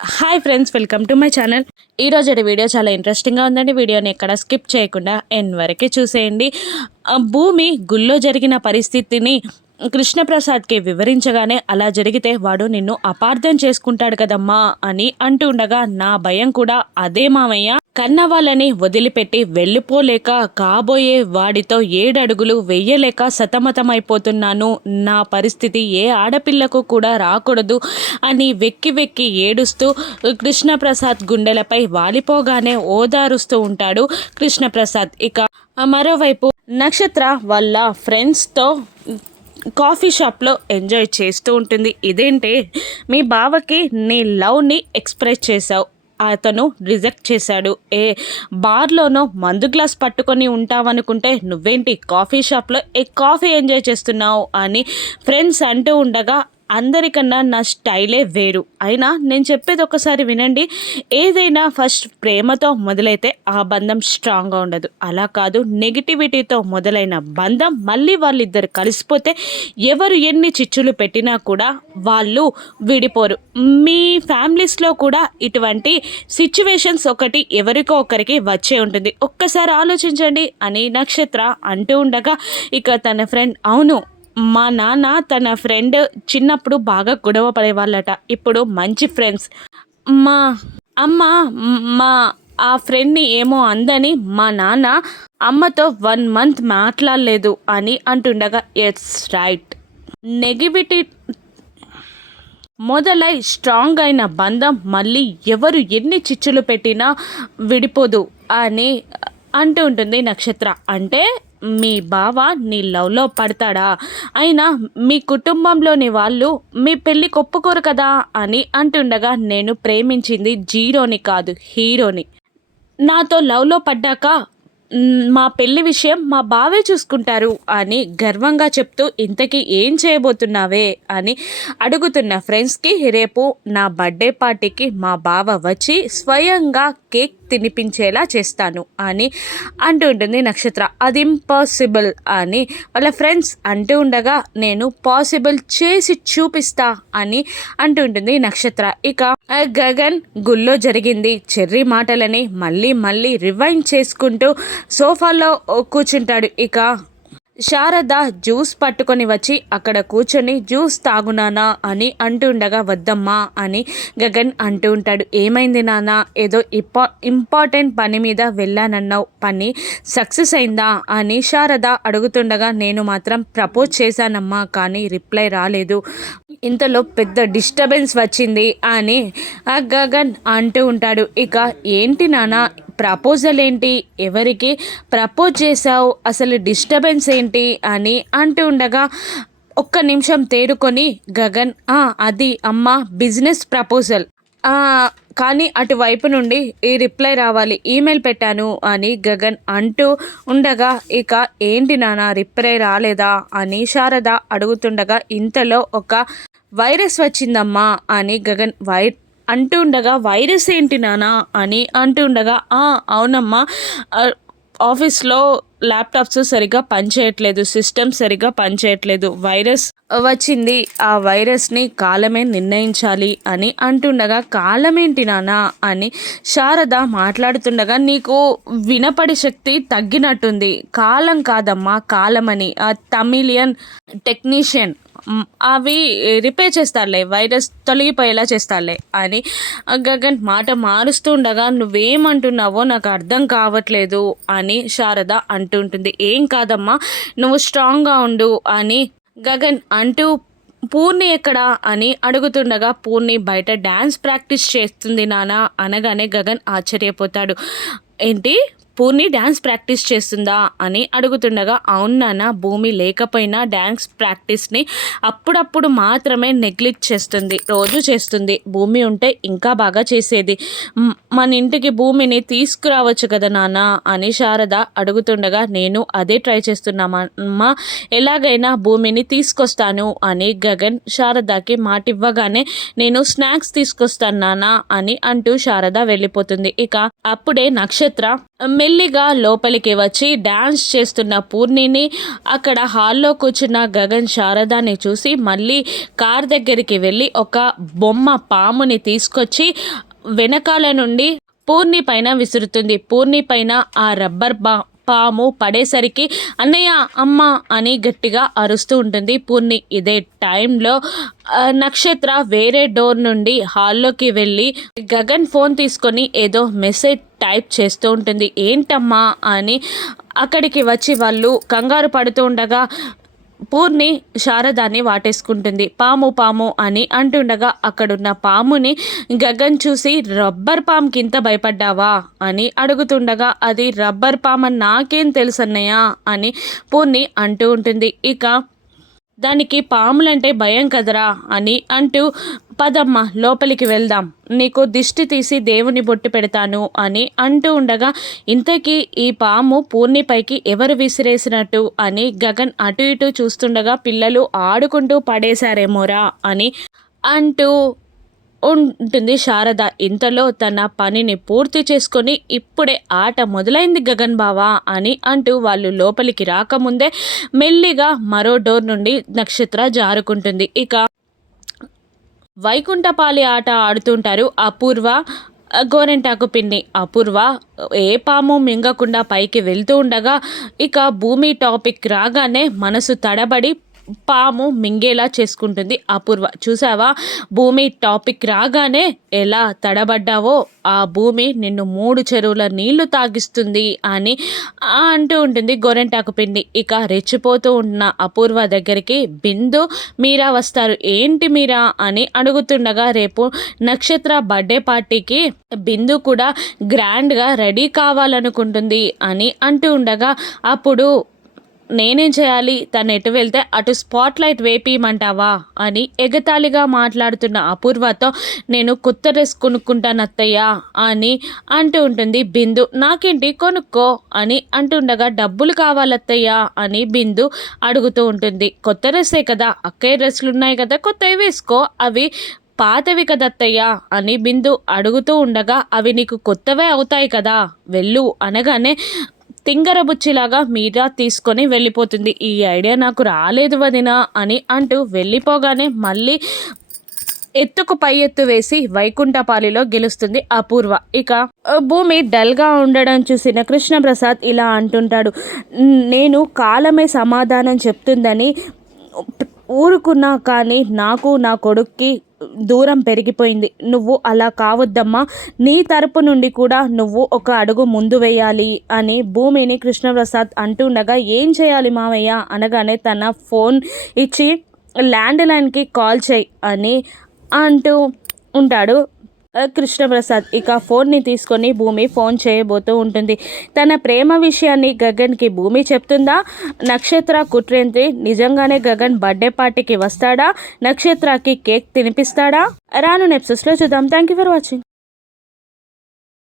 Hi friends, welcome to my channel. ఈరోజు video చాలా ఇంట్రెస్టింగ్గా ఉందండి. వీడియోని ఎక్కడ స్కిప్ చేయకుండా ఎండ్ వరకే చూసేయండి. భూమి గుళ్ళో జరిగిన పరిస్థితిని కృష్ణప్రసాద్కి వివరించగానే, అలా జరిగితే వాడు నిన్ను అపార్థం చేసుకుంటాడు కదమ్మా అని అంటూ ఉండగా, నా భయం కూడా అదే మామయ్య. కన్న వాళ్ళని వదిలిపెట్టి వెళ్ళిపోలేక, కాబోయే వాడితో 7 అడుగులు వెయ్యలేక సతమతమైపోతున్నాను. నా పరిస్థితి ఏ ఆడపిల్లకు కూడా రాకూడదు అని వెక్కి వెక్కి ఏడుస్తూ కృష్ణప్రసాద్ గుండెలపై వాలిపోగానే ఓదారుస్తూ ఉంటాడు కృష్ణప్రసాద్. ఇక మరోవైపు నక్షత్ర వాళ్ళ ఫ్రెండ్స్తో కాఫీ షాప్లో ఎంజాయ్ చేస్తూ ఉంటుంది. ఇదేంటే, మీ బావకి నీ లవ్ని ఎక్స్ప్రెస్ చేశావు, అతను రిజెక్ట్ చేశాడు. బార్లోనో మందు గ్లాస్ పట్టుకొని ఉంటావనుకుంటే నువ్వేంటి కాఫీ షాప్లో కాఫీ ఎంజాయ్ చేస్తున్నావు అని ఫ్రెండ్స్ అంటూ ఉండగా, అందరికన్నా నా స్టైలే వేరు. అయినా నేను చెప్పేది ఒకసారి వినండి. ఏదైనా ఫస్ట్ ప్రేమతో మొదలైతే ఆ బంధం స్ట్రాంగ్గా ఉండదు. అలా కాదు, నెగిటివిటీతో మొదలైన బంధం మళ్ళీ వాళ్ళిద్దరు కలిసిపోతే ఎవరు ఎన్ని చిచ్చులు పెట్టినా కూడా వాళ్ళు విడిపోరు. మీ ఫ్యామిలీస్లో కూడా ఇటువంటి సిచ్యువేషన్స్ ఒకటి ఎవరికో ఒకరికి వచ్చే ఉంటుంది. ఒక్కసారి ఆలోచించండి అని నక్షత్ర అంటూ ఉండగా, ఇక తన ఫ్రెండ్, అవును, మా నాన్న తన ఫ్రెండ్ చిన్నప్పుడు బాగా గొడవ పడేవాళ్ళట, ఇప్పుడు మంచి ఫ్రెండ్స్. మా అమ్మ మా ఆ ఫ్రెండ్ని ఏమో అందని మా నాన్న అమ్మతో 1 మంత్ మాట్లాడలేదు అని అంటుండగా, ఇట్స్ రైట్. నెగిటివిటీ మొదలై స్ట్రాంగ్ అయిన బంధం మళ్ళీ ఎవరు ఎన్ని చిచ్చులు పెట్టినా విడిపోదు అని అంటూ ఉంటుంది నక్షత్ర. అంటే మీ బావ నీ లవ్లో పడతాడా? అయినా మీ కుటుంబంలోని వాళ్ళు మీ పెళ్ళికి ఒప్పుకోరు కదా అని అంటుండగా, నేను ప్రేమించింది జీరోని కాదు, హీరోని. నాతో లవ్లో పడ్డాక మా పెళ్లి విషయం మా బావే చూసుకుంటారు అని గర్వంగా చెప్తూ, ఇంతకీ ఏం చేయబోతున్నావే అని అడుగుతున్న ఫ్రెండ్స్కి, రేపు నా బర్త్డే పార్టీకి మా బావ వచ్చి స్వయంగా కేక్ తినిపించేలా చేస్తాను అని అంటూ ఉంటుంది నక్షత్ర. అది ఇంపాసిబుల్ అని వాళ్ళ ఫ్రెండ్స్ అంటూ ఉండగా, నేను పాసిబుల్ చేసి చూపిస్తా అని అంటూ ఉంటుంది నక్షత్ర. ఇక గగన్ గుళ్ళో జరిగింది చెర్రీ మాటలని మళ్ళీ మళ్ళీ రివైండ్ చేసుకుంటూ సోఫాలో కూర్చుంటాడు. ఇక శారద జ్యూస్ పట్టుకొని వచ్చి అక్కడ కూర్చొని, జ్యూస్ తాగునానా అని అంటుండగా, వద్దమ్మా అని గగన్ అంటూ ఉంటాడు. ఏమైంది నాన్న? ఏదో ఇంపార్టెంట్ పని మీద వెళ్ళానన్నావు, పని సక్సెస్ అయిందా అని శారద అడుగుతుండగా, నేను మాత్రం ప్రపోజ్ చేశానమ్మా, కానీ రిప్లై రాలేదు, ఇంతలో పెద్ద డిస్టర్బెన్స్ వచ్చింది అని గగన్ అంటూ ఉంటాడు. ఇక ఏంటి నాన్న ప్రపోజల్ ఏంటి? ఎవరికి ప్రపోజ్ చేశావు? అసలు డిస్టర్బెన్స్ ఏంటి అని అంటూ ఉండగా, ఒక్క నిమిషం తేరుకొని గగన్, అది అమ్మ బిజినెస్ ప్రపోజల్, కానీ అటువైపు నుండి ఈ రిప్లై రావాలి, ఈమెయిల్ పెట్టాను అని గగన్ అంటూ ఉండగా, ఇక ఏంటి నాన్న రిప్లై రాలేదా అని శారద అడుగుతుండగా, ఇంతలో ఒక వైరస్ వచ్చిందమ్మా అని గగన్ అంటూ ఉండగా, వైరస్ ఏంటి నానా అని అంటూ ఉండగా, అవునమ్మా, ఆఫీస్లో ల్యాప్టాప్స్ సరిగ్గా పనిచేయట్లేదు, సిస్టమ్ సరిగ్గా పనిచేయట్లేదు, వైరస్ వచ్చింది, ఆ వైరస్ని కాలమే నిర్ణయించాలి అని అంటుండగా, కాలమేంటి నానా అని శారద మాట్లాడుతుండగా, నీకు వినపడి శక్తి తగ్గినట్టుంది, కాలం కాదమ్మా కాలమని, ఆ తమిళియన్ టెక్నీషియన్ అవి రిపేర్ చేస్తారులే, వైరస్ తొలగిపోయేలా చేస్తారులే అని గగన్ మాట మారుస్తూ ఉండగా, నువ్వేమంటున్నావో నాకు అర్థం కావట్లేదు అని శారద అంటుంటుంది. ఏం కాదమ్మా, నువ్వు స్ట్రాంగ్గా ఉండు అని గగన్ అంటూ, పూర్ణి ఎక్కడా అని అడుగుతుండగా, పూర్ణి బయట డ్యాన్స్ ప్రాక్టీస్ చేస్తుంది నాన్న అనగానే గగన్ ఆశ్చర్యపోతాడు. ఏంటి, పూర్ణి డ్యాన్స్ ప్రాక్టీస్ చేస్తుందా అని అడుగుతుండగా, అవును నాన్న, భూమి లేకపోయినా డ్యాన్స్ ప్రాక్టీస్ని అప్పుడప్పుడు మాత్రమే నెగ్లెక్ట్ చేస్తుంది, రోజు చేస్తుంది, భూమి ఉంటే ఇంకా బాగా చేసేది, మన ఇంటికి భూమిని తీసుకురావచ్చు కదా నాన్న అని శారద అడుగుతుండగా, నేను అదే ట్రై చేస్తున్నామమ్మా, ఎలాగైనా భూమిని తీసుకొస్తాను అని గగన్ శారదకి మాట ఇవ్వగానే, నేను స్నాక్స్ తీసుకొస్తాను నాన్న అని అంటూ శారద వెళ్ళిపోతుంది. ఇక అప్పుడే నక్షత్ర మెల్లిగా లోపలికి వచ్చి డ్యాన్స్ చేస్తున్న పూర్ణిని, అక్కడ హాల్లో కూర్చున్న గగన్ శారదాని చూసి మళ్ళీ కార్ దగ్గరికి వెళ్ళి ఒక బొమ్మ పాముని తీసుకొచ్చి వెనకాల నుండి పూర్ణి పైన విసురుతుంది. పూర్ణి పైన ఆ రబ్బర్ పాము పడేసరికి అన్నయ్య అమ్మ అని గట్టిగా అరుస్తూ ఉంటుంది పూర్ణి. ఇదే టైంలో నక్షత్ర వేరే డోర్ నుండి హాల్లోకి వెళ్ళి గగన్ ఫోన్ తీసుకొని ఏదో మెసేజ్ టైప్ చేస్తూ ఉంటుంది. ఏంటమ్మా అని అక్కడికి వచ్చి వాళ్ళు కంగారు పడుతూ ఉండగా పూర్ణి శారదాన్ని వాటేసుకుంటుంది. పాము పాము అని అంటుండగా అక్కడున్న పాముని గగన్ చూసి రబ్బర్ పాముకి ఇంత భయపడ్డావా అని అడుగుతుండగా అది రబ్బర్ పాము అని నాకేం తెలుసన్నయ్య అని పూర్ణి అంటూ ఉంటుంది. ఇక దానికి పాములంటే భయం కదరా అని అంటూ పదమ్మ లోపలికి వెళ్దాం, నీకు దిష్టి తీసి దేవుని బొట్టు పెడతాను అని అంటూ ఉండగా ఇంతకీ ఈ పాము పూర్ణిపైకి ఎవరు విసిరేసినట్టు అని గగన్ అటు ఇటు చూస్తుండగా పిల్లలు ఆడుకుంటూ పడేశారేమోరా అని అంటూ ఉంటుంది శారద. ఇంతలో తన పనిని పూర్తి చేసుకొని ఇప్పుడే ఆట మొదలైంది గగన్ బావా అని అంటూ వాళ్ళు లోపలికి రాకముందే మెల్లిగా మరో డోర్ నుండి నక్షత్ర జారుకుంటుంది. ఇక వైకుంఠపాలి ఆట ఆడుతుంటారు అపూర్వ, గోరెంటాకు పిన్ని. అపూర్వ ఏ పాము మింగకుండా పైకి వెళ్తూ ఉండగా ఇక భూమి టాపిక్ రాగానే మనసు తడబడి పాము మింగేలా చేసుకుంటుంది అపూర్వ. చూసావా భూమి టాపిక్ రాగానే ఎలా తడబడ్డావో, ఆ భూమి నిన్ను 3 చెరువుల నీళ్లు తాగిస్తుంది అని అంటూ ఉంటుంది గోరెంటాకు పిండి. ఇక రెచ్చిపోతూ ఉన్న అపూర్వ దగ్గరికి బిందు మీరా వస్తారు. ఏంటి మీరా అని అడుగుతుండగా రేపు నక్షత్ర బర్త్డే పార్టీకి బిందు కూడా గ్రాండ్గా రెడీ కావాలనుకుంటుంది అని అంటూ ఉండగా అప్పుడు నేనేం చేయాలి, తను ఎటు వెళ్తే అటు స్పాట్ లైట్ వేపియమంటావా అని ఎగతాళిగా మాట్లాడుతున్న అపూర్వతో నేను కొత్త డ్రెస్ కొనుక్కుంటాను అత్తయ్య అని అంటూ ఉంటుంది బిందు. నాకేంటి కొనుక్కో అని అంటుండగా డబ్బులు కావాలత్తయ్య అని బిందు అడుగుతూ ఉంటుంది. కొత్త డ్రెస్సే కదా, అక్కయ్య డ్రెస్సులు ఉన్నాయి కదా, కొత్తవి వేసుకో, అవి పాతవి కదత్తయ్య అని బిందు అడుగుతూ ఉండగా అవి నీకు కొత్తవే అవుతాయి కదా వెళ్ళు అనగానే తింగరబుచ్చిలాగా మీరా తీసుకొని వెళ్ళిపోతుంది. ఈ ఐడియా నాకు రాలేదు వదినా అని అంటూ వెళ్ళిపోగానే మళ్ళీ ఎత్తుకు పై ఎత్తు వేసి వైకుంఠపాలిలో గెలుస్తుంది అపూర్వ. ఇక భూమి డల్గా ఉండడం చూసిన కృష్ణప్రసాద్ ఇలా అంటుంటాడు, నేను కాలమే సమాధానం చెప్తుందని ఊరుకున్నా కానీ నాకు నా కొడుక్కి దూరం పెరిగిపోయింది. నువ్వు అలా కావద్దమ్మా, నీ తరపు నుండి కూడా నువ్వు ఒక అడుగు ముందు వేయాలి అని భూమిని కృష్ణప్రసాద్ అంటుండగా ఏం చేయాలి మావయ్య అనగానే తన ఫోన్ ఇచ్చి ల్యాండ్ లైన్కి కాల్ చేయి అని అంటూ ఉంటాడు కృష్ణప్రసాద్. ఇక ఫోన్ని తీసుకొని భూమి ఫోన్ చేయబోతూ ఉంటుంది. తన ప్రేమ విషయాన్ని గగన్కి భూమి చెప్తుందా, నక్షత్ర కుట్రేంటి నిజంగానే గగన్ బర్త్డే పార్టీకి వస్తాడా, నక్షత్రకి కేక్ తినిపిస్తాడా, రాను ఎపిసోడ్స్లో చూద్దాం. Thank you for watching.